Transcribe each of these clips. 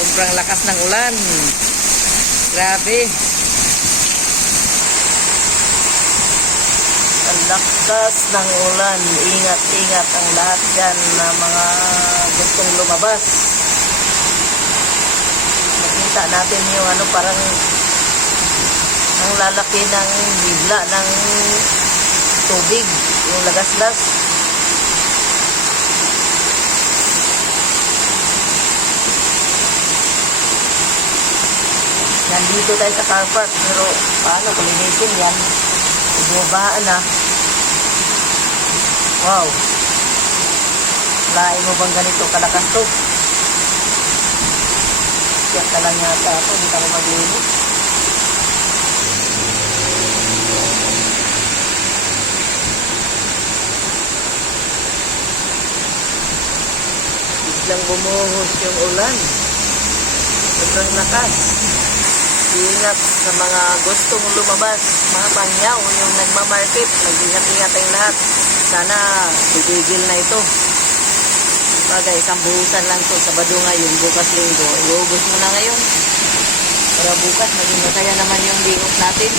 Sobrang lakas ng ulan. Grabe. Ang lakas ng ulan. Ingat-ingat ang lahat dyan na mga gustong lumabas. Nakita natin yung ano parang ang lalaki ng bigla ng tubig. Yung lagaslas. Nandito tayo sa car park, pero paano kung linisin yan? Bumabaan na. Wow. Lain mo bang ganito kalakas to? Siyak ka lang yata ako, hindi ako maglinis. Biglang bumuhos yung ulan. Sobrang lakas. Ingat sa mga gustong lumabas, mga pangyaw, yung nagmamarket, nag-ingat-ingat ang lahat. Sana tigigil na ito. Bagay, isang buhusan lang to sa Sabado ngayon, bukas linggo. Iubos mo na ngayon. Para bukas, maging masaya naman yung liok natin.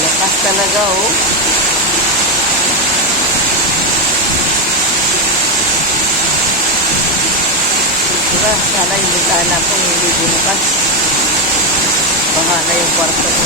Lakas talaga, oh. Diba? Sana yung bintana ko hindi binukas. Baha na yung kwarto ko.